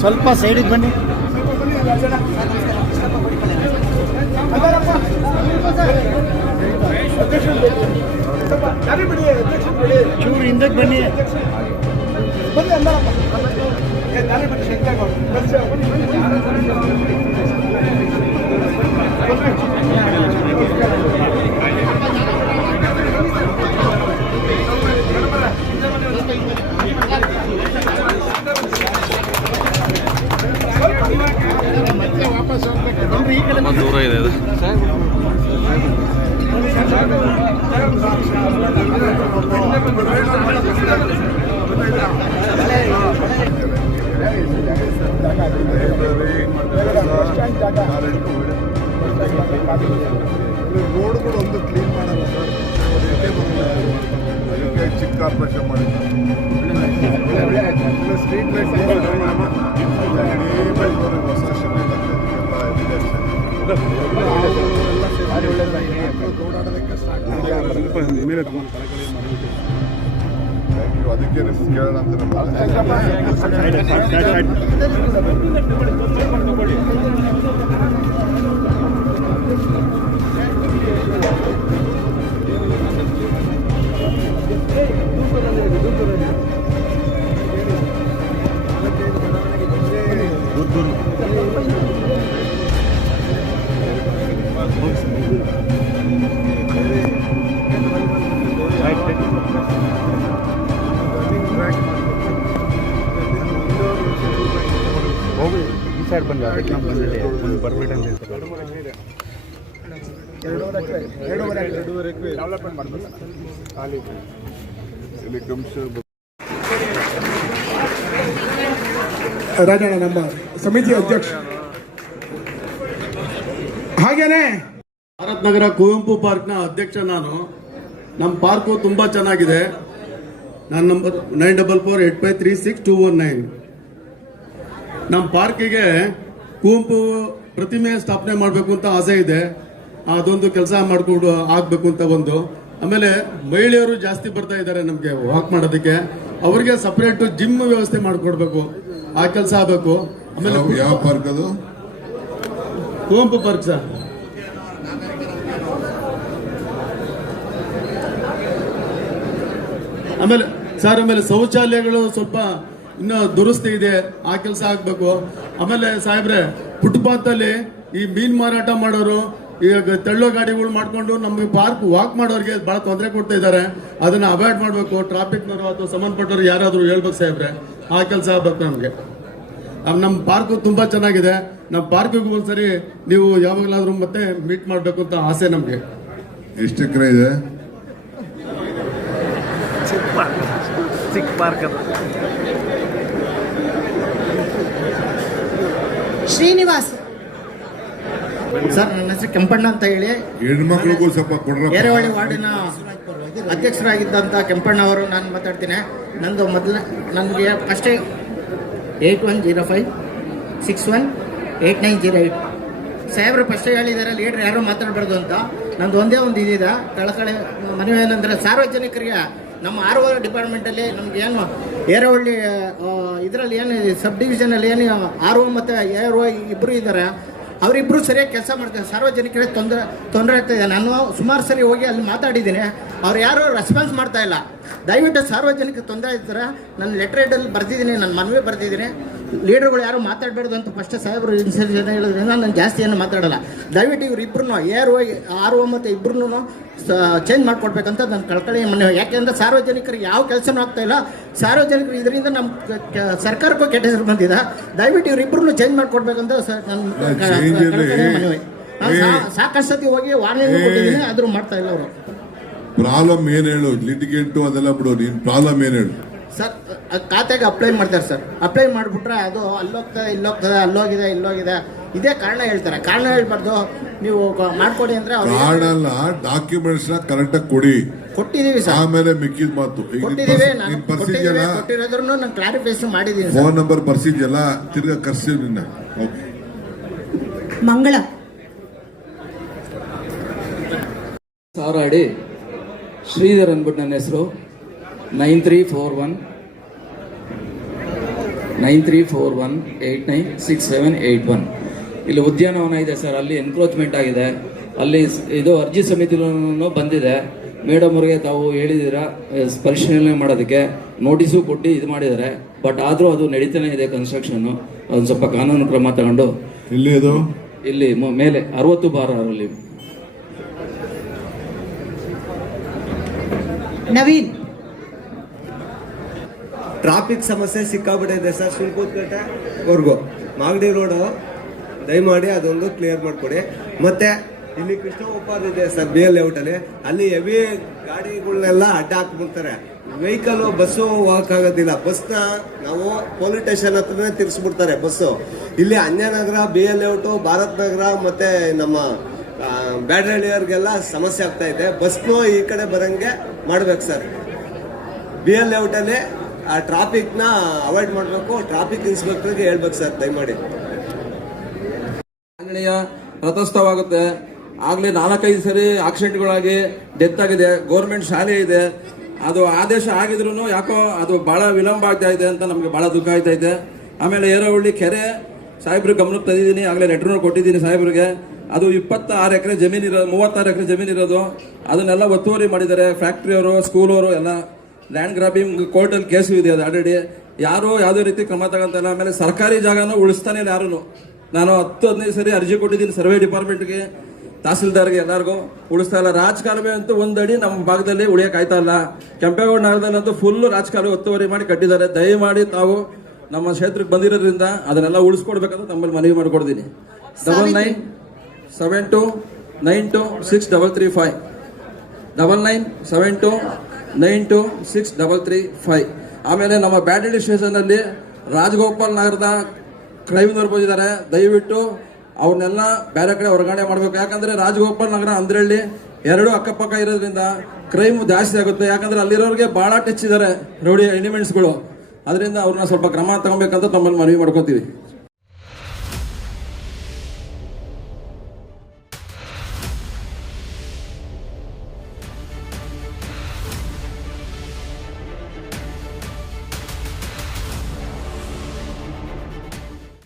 ಸ್ವಲ್ಪ ಸೈಡಿಗೆ ಬನ್ನಿ. ಚೂರು ಹಿಂದಕ್ಕೆ ಬನ್ನಿ. ದೂರ Thank you. ರೋಡ್ ಕೂಡ ಒಂದು ಕ್ಲೀನ್ ಮಾಡಲ್ಲ ಸರ್ ಚಿಕ್ಕ ಕಾರ್ಪೊರೇಷನ್ ಮಾಡಿದ್ದಾರೆ ಸ್ಟ್ರೀಟ್ ಲೈಟ್ ಹೊಸ ಅದಕ್ಕೆ ರಿಸ್ಕ್ ಕೇಳೋಣ ಅಂತ ಹೋಗಿ ಈ ಸೈಡ್ ಬಂದು ಬಂದಿದೆ ಒಂದು ಬರ್ಬಿಟ್ಟು ಅಂತ ರಾಜಣ್ಣ ನಮ್ಮ ಸಮಿತಿ ಅಧ್ಯಕ್ಷ. ಹಾಗೇನೆ. ಭಾರತ್ ನಗರ ಕುವೆಂಪು ಪಾರ್ಕ್ನ ಅಧ್ಯಕ್ಷ ನಾನು. ನಮ್ಮ ಪಾರ್ಕು ತುಂಬಾ ಚೆನ್ನಾಗಿದೆ. ನನ್ನ number nine double four eight five three six two one nine ನಮ್ಮ ಪಾರ್ಕಿಗೆ ಕುವೆಂಪು ಪ್ರತಿಮೆ ಸ್ಥಾಪನೆ ಮಾಡಬೇಕು ಅಂತ ಆಸೆ ಇದೆ. ಅದೊಂದು ಕೆಲಸ ಮಾಡಿಕೊಂಡು ಆಗಬೇಕು ಅಂತ ಒಂದು. ಆಮೇಲೆ ಮಹಿಳೆಯರು ಜಾಸ್ತಿ ಬರ್ತಾ ಇದ್ದಾರೆ ನಮಗೆ ವಾಕ್ ಮಾಡೋದಕ್ಕೆ. ಅವರಿಗೆ ಸಪ್ರೇಟ್ ಜಿಮ್ ವ್ಯವಸ್ಥೆ ಮಾಡಿಕೊಡ್ಬೇಕು. ಆ ಕೆಲಸ ಆಗಬೇಕು. ಆಮೇಲೆ ಯಾವ- ಪಾರ್ಕ್ ಅದು? Kuvempu park sir. ಆಮೇಲೆ ಸರ್ ಆಮೇಲೆ ಶೌಚಾಲಯಗಳು ಸ್ವಲ್ಪ ಇನ್ನು ದುರಸ್ತಿ ಇದೆ. ಆ ಕೆಲಸ ಆಗ್ಬೇಕು. ಆಮೇಲೆ ಸಾಹೇಬ್ರೆ ಫುಟ್ಪಾತ್ ಅಲ್ಲಿ ಈ ಮೀನ್ ಮಾರಾಟ ಮಾಡೋರು ಈಗ ತೆಳ್ಳೋ ಗಾಡಿಗಳು ಮಾಡ್ಕೊಂಡು ನಮಗೆ ಪಾರ್ಕ್ ವಾಕ್ ಮಾಡೋರಿಗೆ ಬಹಳ ತೊಂದರೆ ಕೊಡ್ತಾ ಇದ್ದಾರೆ. ಅದನ್ನ ಅವಾಯ್ಡ್ ಮಾಡಬೇಕು. ಟ್ರಾಫಿಕ್ನವರು ಅಥವಾ ಸಂಬಂಧಪಟ್ಟವ್ರು ಯಾರಾದರೂ ಹೇಳ್ಬೇಕು ಸಾಹೇಬ್ರೆ. ಆ ಕೆಲಸ ಆಗ್ಬೇಕು ನಮಗೆ. ನಮ್ಮ ಪಾರ್ಕು ತುಂಬಾ ಚೆನ್ನಾಗಿದೆ. ನಮ್ಮ ಪಾರ್ಕಿಗೆ ಒಂದ್ಸರಿ ನೀವು ಯಾವಾಗಲಾದರೂ ಮತ್ತೆ ಮೀಟ್ ಮಾಡಬೇಕು ಅಂತ ಆಸೆ ನಮಗೆ. ಎಷ್ಟು ಎಕರೆ ಇದೆ? ಶ್ರೀನಿವಾಸ್ ಸರ್ ನನ್ನ ಹೆಸರು ಕೆಂಪಣ್ಣ ಅಂತ ಹೇಳಿ. ಹೆಣ್ಮಕ್ಳಿಗೂ ಸ್ವಲ್ಪ ಏರವಳ್ಳಿ ವಾರ್ಡಿನ ಅಧ್ಯಕ್ಷರಾಗಿದ್ದಂಥ ಕೆಂಪಣ್ಣ ಅವರು ನಾನು ಮಾತಾಡ್ತೀನಿ. ನಂದು ಮೊದಲ ನನಗೆ first eight one zero five six one eight nine zero eight ಸಾಹೇಬರು ಫಸ್ಟ್ ಹೇಳಿದ್ದಾರೆ ಲೀಡ್ರ್ ಯಾರು ಮಾತಾಡಬಾರ್ದು ಅಂತ. ನಂದು ಒಂದೇ ಒಂದು ಇದಿದೆ. ಕಳಕಳೆ ಮನವಿ ಏನಂದರೆ ಸಾರ್ವಜನಿಕರಿಗೆ ನಮ್ಮ ಆರ್ ಓ ಡಿಪಾರ್ಟ್ಮೆಂಟಲ್ಲಿ ನಮ್ಗೆ ಏನು ಏರವಳ್ಳಿ ಇದರಲ್ಲಿ ಏನು ಸಬ್ ಡಿವಿಷನಲ್ಲಿ ಏನು ಆರ್ ಓ ಮತ್ತು ಏರ್ ಒ ಇಬ್ಬರು ಇದ್ದಾರೆ ಅವರಿಬ್ಬರು ಸರಿಯಾಗಿ ಕೆಲಸ ಮಾಡ್ತಾರೆ ಸಾರ್ವಜನಿಕರಿಗೆ ತೊಂದರೆ ತೊಂದರೆ ಆಗ್ತಾಯಿದೆ ನಾನು ಸುಮಾರು ಸರಿ ಹೋಗಿ ಅಲ್ಲಿ ಮಾತಾಡಿದ್ದೀನಿ. ಅವ್ರು ಯಾರು ರೆಸ್ಪಾನ್ಸ್ ಮಾಡ್ತಾ ಇಲ್ಲ. ದಯವಿಟ್ಟು ಸಾರ್ವಜನಿಕ ತೊಂದರೆ ಇದ್ದರೆ ನನ್ನ ಲೆಟರ್ ಹೆಡಲ್ಲಿ ಬರೆದಿದ್ದೀನಿ, ನನ್ನ ಮನವಿ ಬರೆದಿದ್ದೀನಿ. ಲೀಡರ್ಗಳು ಯಾರು ಮಾತಾಡಬಾರ್ದು ಅಂತ ಫಸ್ಟ್ ಸಾಹೇಬರು ಇನ್ಸರ್ಷನ್ ಹೇಳೋದ್ರಿಂದ ನಾನು ಜಾಸ್ತಿ ಏನು ಮಾತಾಡಲ್ಲ. ದಯವಿಟ್ಟು ಇವ್ರು ಇಬ್ಬರು ಹೋಗಿ ಆರ್ ಒ ಮತ್ತು ಇಬ್ಬರು ಚೇಂಜ್ ಮಾಡಿಕೊಡ್ಬೇಕಂತ ನನ್ನ ಕಳ್ಕಳಿ ಮನವಿ ಯಾಕೆಂದ್ರೆ ಸಾರ್ವಜನಿಕರಿಗೆ ಯಾವ ಕೆಲಸನೂ ಆಗ್ತಾ ಇಲ್ಲ. ಸಾರ್ವಜನಿಕರು ಇದರಿಂದ ನಮ್ಮ ಸರ್ಕಾರಕ್ಕೂ ಕೆಟ್ಟ ಹೆಸರು ಬಂದಿದೆ. ದಯವಿಟ್ಟು ಇವ್ರಿಬ್ರು ಚೇಂಜ್ ಮಾಡಿಕೊಡ್ಬೇಕಂತ ನನ್ನ ಮನವಿ. ಸಾಕಷ್ಟು ಸತಿ ಹೋಗಿ ವಾರ್ನಿಂಗ್ ಕೊಟ್ಟಿದ್ದೀನಿ ಆದರೂ ಮಾಡ್ತಾ ಇಲ್ಲ ಅವರು. ಪ್ರಾಬ್ಲಮ್ ಏನು ಹೇಳು ಲಿಟಿಗೇಟು ಅದೆಲ್ಲ ಬಿಡು ನೀನು ಪ್ರಾಬ್ಲಮ್ ಏನು ಹೇಳು? ಸರ್ ಖಾತೆಗೆ ಅಪ್ಲೈ ಮಾಡ್ತಾರೆ ಸರ್. ಅಪ್ಲೈ ಮಾಡಿಬಿಟ್ರೆ ಅದು ಅಲ್ಲೋಗ್ತದೆ ಇಲ್ಲೋಗ್ತದೆ ಅಲ್ಲೋಗಿದೆ ಇಲ್ಲೋಗಿದೆ. ಇದೇ ಕಾರಣ ಹೇಳ್ತಾರೆ. ಕಾರಣ ಹೇಳ್ಬಾರ್ದು. ನೀವು ಮಾಡ್ಕೊಡಿ ಅಂದ್ರೆ ಅವ್ರು ಕಾರ್ಡ್ ಅಲ್ಲ ಡಾಕ್ಯುಮೆಂಟ್ಸ್ನ ಕರೆಕ್ಟ್ ಆಗಿ ಕೊಡಿ. ಕೊಟ್ಟಿದೀವಿ ಸರ್. ಆಮೇಲೆ ಮಿಕ್ಕಿದ ಮಾತು. ಕೊಟ್ಟಿದ್ದೀವಿ. ಕೊಟ್ಟಿದೀವಿ ನಾನು ನಿನ್ ಕೊಟ್ಟಿದ್ದೀವಿ ಬರ್ಸಿದ್ಯಲ್ಲ ಕೊಟ್ಟಿರೋದ್ರೂ ನಾನು ಕ್ಲಾರಿಫಿಕೇಶನ್ ಮಾಡಿದ್ದೀನಿ ಫೋನ್ ನಂಬರ್ ಬರ್ಸಿದ್ಯಲ್ಲ ತಿರ್ಗಾ ಕರ್ಸಿ ನಿನ್ನ. ಓಕೆ ಮಂಗಳ. ಸಾರಾಡಿ ಶ್ರೀಧರ್ ಅಂದ್ಬಿಟ್ಟು ನನ್ನ ಹೆಸರು. Nine three four one nine three four one eight nine six seven eight one. ಇಲ್ಲಿ ಉದ್ಯಾನವನ ಇದೆ ಸರ್ ಅಲ್ಲಿ ಎನ್ಕ್ರೋಚ್ಮೆಂಟ್ ಆಗಿದೆ. ಅಲ್ಲಿ ಇದು ಅರ್ಜಿ ಸಮಿತಿಲೂ ಬಂದಿದೆ. ಮೇಡಮ್ ಅವ್ರಿಗೆ ತಾವು ಹೇಳಿದ್ದೀರಾ ಪರಿಶೀಲನೆ ಮಾಡೋದಕ್ಕೆ. ನೋಟಿಸು ಕೊಟ್ಟು ಇದು ಮಾಡಿದ್ದಾರೆ. ಬಟ್ ಆದರೂ ಅದು ನಡೀತಾನೆ ಇದೆ ಕನ್ಸ್ಟ್ರಕ್ಷನ್ನು. ಒಂದು ಸ್ವಲ್ಪ ಕಾನೂನು ಕ್ರಮ ತಗೊಂಡು. ಇಲ್ಲಿ ಇದು ಇಲ್ಲಿ ಮ- ಮೇಲೆ ಅರವತ್ತು ಬಾರ ಅಲ್ಲಿ. ನವೀನ್ ಟ್ರಾಫಿಕ್ ಸಮಸ್ಯೆ ಸಿಕ್ಕಾಬಿಟ್ಟಿದೆ ಸರ್. ಸುಲ್ಕೂತ್ಕಟ್ಟೆವರೆಗೂ ಮಾಗಡಿ ರೋಡು, ದಯಮಾಡಿ ಅದೊಂದು ಕ್ಲಿಯರ್ ಮಾಡಿಕೊಡಿ. ಮತ್ತೆ ಇಲ್ಲಿ ಕೃಷ್ಣ ಉಪಾದ ಇದೆ ಸರ್ ಬಿ ಎಲ್ ಲೇಔಟಲ್ಲಿ ಅಲ್ಲಿ. ಹೆವಿ ಗಾಡಿಗಳನ್ನೆಲ್ಲ ಅಡ್ಡ ಹಾಕ್ಬಿಡ್ತಾರೆ. ವೆಹಿಕಲ್ ಬಸ್ಸು ಹೋಗಕ್ಕಾಗೋದಿಲ್ಲ ಬಸ್ನ ನಾವು ಪೊಲೀಸ್ ಸ್ಟೇಷನ್ ಹತ್ರನೇ ತಿರ್ಸ್ಬಿಡ್ತಾರೆ ಬಸ್ಸು ಇಲ್ಲಿ ಅನ್ಯನಗರ B L layout Bharat Nagar ಮತ್ತೆ ನಮ್ಮ ಬ್ಯಾಡ್ರಳ್ಳಿಯವ್ರಿಗೆಲ್ಲ ಸಮಸ್ಯೆ ಆಗ್ತಾ ಇದೆ. ಬಸ್ನು ಈ ಕಡೆ ಬರಂಗೆ ಮಾಡ್ಬೇಕು ಸರ್. ಬಿ ಎಲ್ ಲೇಔಟಲ್ಲಿ ಆ ಟ್ರಾಫಿಕ್ನ ಅವಾಯ್ಡ್ ಮಾಡಬೇಕು ಟ್ರಾಫಿಕ್ ಇನ್ಸ್ಪೆಕ್ಟರ್ಗೆ ಹೇಳ್ಬೇಕು ಸರ್, ದಯಮಾಡಿ. ಆಂಜನೇಯ ರಥೋತ್ಸವವಾಗುತ್ತೆ. ಆಗಲೇ ನಾಲ್ಕೈದು ಸರಿ ಆಕ್ಸಿಡೆಂಟ್ಗಳಾಗಿ ಡೆತ್ ಆಗಿದೆ ಗೌರ್ಮೆಂಟ್ ಶಾಲೆ ಇದೆ. ಅದು ಆದೇಶ ಆಗಿದ್ರು ಯಾಕೋ ಅದು ಭಾಳ ವಿಳಂಬ ಆಗ್ತಾ ಇದೆ ಅಂತ ನಮಗೆ ಭಾಳ ದುಃಖ ಆಯ್ತಾ ಇದೆ. ಆಮೇಲೆ ಏರೋಹಳ್ಳಿ ಕೆರೆ ಸಾಹೇಬ್ರಿಗೆ ಗಮನಕ್ಕೆ ತಂದಿದ್ದೀನಿ. ಆಗಲೇ ಲೆಟ್ರನ್ನು ಕೊಟ್ಟಿದ್ದೀನಿ ಸಾಹೇಬ್ರಿಗೆ. ಅದು ಇಪ್ಪತ್ತಾರು ಎಕರೆ ಜಮೀನು ಇರೋದು ಮೂವತ್ತಾರು ಎಕರೆ ಜಮೀನು ಇರೋದು ಅದನ್ನೆಲ್ಲ ಒತ್ತುವರಿ ಮಾಡಿದ್ದಾರೆ. ಫ್ಯಾಕ್ಟ್ರಿಯವರು ಸ್ಕೂಲವರು ಎಲ್ಲ. ಲ್ಯಾಂಡ್ ಗ್ರಾಬಿಂಗ್ ಕೋರ್ಟಲ್ಲಿ ಕೇಸು ಇದೆ ಅದು ಆಲ್ರೆಡಿ ಯಾರು ಯಾವುದೇ ರೀತಿ ಕ್ರಮ ತಗೊಂತಲ್ಲ ಆಮೇಲೆ ಸರ್ಕಾರಿ ಜಾಗನೂ ಉಳಿಸ್ತಾನೆ ಇಲ್ಲ ಯಾರೂ ನಾನು ಹತ್ತು ಹದಿನೈದು ಸರಿ ಅರ್ಜಿ ಕೊಟ್ಟಿದ್ದೀನಿ ಸರ್ವೆ ಡಿಪಾರ್ಟ್ಮೆಂಟ್ಗೆ ತಹಸೀಲ್ದಾರ್ಗೆ ಎಲ್ಲರಿಗೂ. ಉಳಿಸ್ತಾ ಇಲ್ಲ. ರಾಜಕಾಲುವೆ ಅಂತೂ ಒಂದಡಿ ನಮ್ಮ ಭಾಗದಲ್ಲಿ ಉಳಿಯಕ್ಕೆ ಆಯ್ತಾ ಇಲ್ಲ. ಕೆಂಪೇಗೌಡ ನಗರದಲ್ಲಂತೂ ಫುಲ್ ರಾಜಕಾಲುವೆ ಒತ್ತುವರಿ ಮಾಡಿ ಕಟ್ಟಿದ್ದಾರೆ. ದಯಮಾಡಿ ತಾವು ನಮ್ಮ ಕ್ಷೇತ್ರಕ್ಕೆ ಬಂದಿರೋದ್ರಿಂದ ಅದನ್ನೆಲ್ಲ ಉಳಿಸ್ಕೊಡ್ಬೇಕಂತ ತಮ್ಮಲ್ಲಿ ಮನವಿ ಮಾಡಿಕೊಡ್ತೀನಿ. Double nine seven two nine two six double three five double nine seven two nine two six double three five. ಆಮೇಲೆ ನಮ್ಮ ಬ್ಯಾಟರಿ ಸ್ಟೇಷನ್ನಲ್ಲಿ ರಾಜಗೋಪಾಲ್ ನಗರದ ಕ್ರೈಮ್ನವ್ರು ಬಂದಿದ್ದಾರೆ. ದಯವಿಟ್ಟು ಅವ್ರನ್ನೆಲ್ಲ ಬೇರೆ ಕಡೆ ವರ್ಗಾವಣೆ ಮಾಡಬೇಕು. ಯಾಕಂದ್ರೆ ರಾಜಗೋಪಾಲ್ ನಗರ ಅಂದ್ರಳ್ಳಿ ಎರಡು ಅಕ್ಕಪಕ್ಕ ಇರೋದ್ರಿಂದ ಕ್ರೈಮ್ ಜಾಸ್ತಿ ಆಗುತ್ತೆ. ಯಾಕಂದ್ರೆ ಅಲ್ಲಿರೋರಿಗೆ ಭಾಳ ಟಚ್ ಇದ್ದಾರೆ ರೌಡಿ ಎಲಿಮೆಂಟ್ಸ್ಗಳು. ಅದರಿಂದ ಅವ್ರನ್ನ ಸ್ವಲ್ಪ ಕ್ರಮ ತಗೊಬೇಕಂತ ತಮ್ಮಲ್ಲಿ ಮನವಿ ಮಾಡ್ಕೊತೀವಿ.